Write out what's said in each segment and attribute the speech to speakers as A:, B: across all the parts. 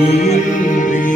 A: நீயின்றி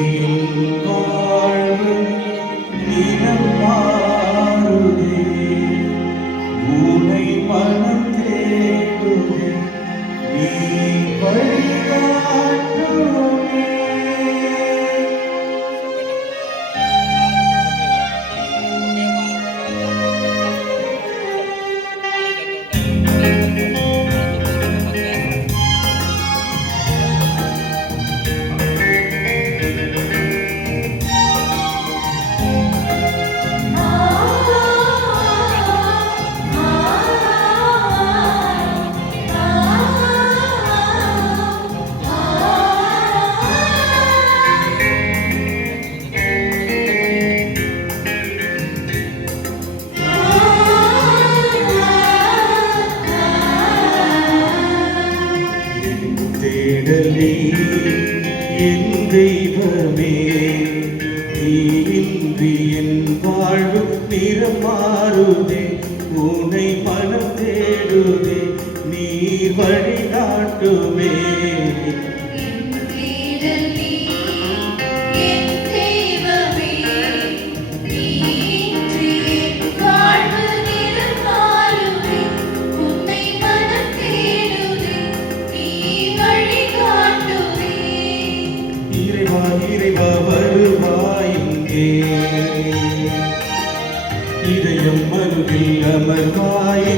A: என் தெய்வமே நீ இன்றி என் வாழ்வு நிறம் மாறுதே உனை மனம் தேடுதே நீர் வழிகாட்டுமே இறைவா இதயம் மருவில் அமர்வாய்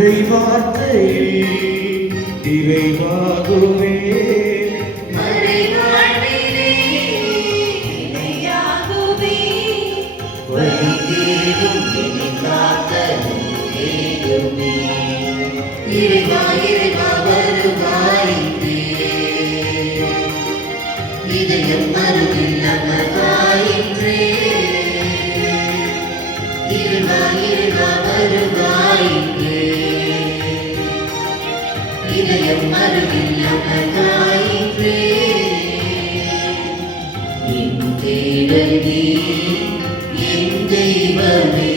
A: இறை வார்த்தையில் இறைவாகுவே
B: இறைவா இறைவா வருவாயிற்றே இதயம் அருகில் அமர்வாயிற்றே இறைவா இறைவா வருவாயிற்றே இதயம் மருவில் அமர்வாயிற்றே என் தேடல் நீ என் தெய்வமே.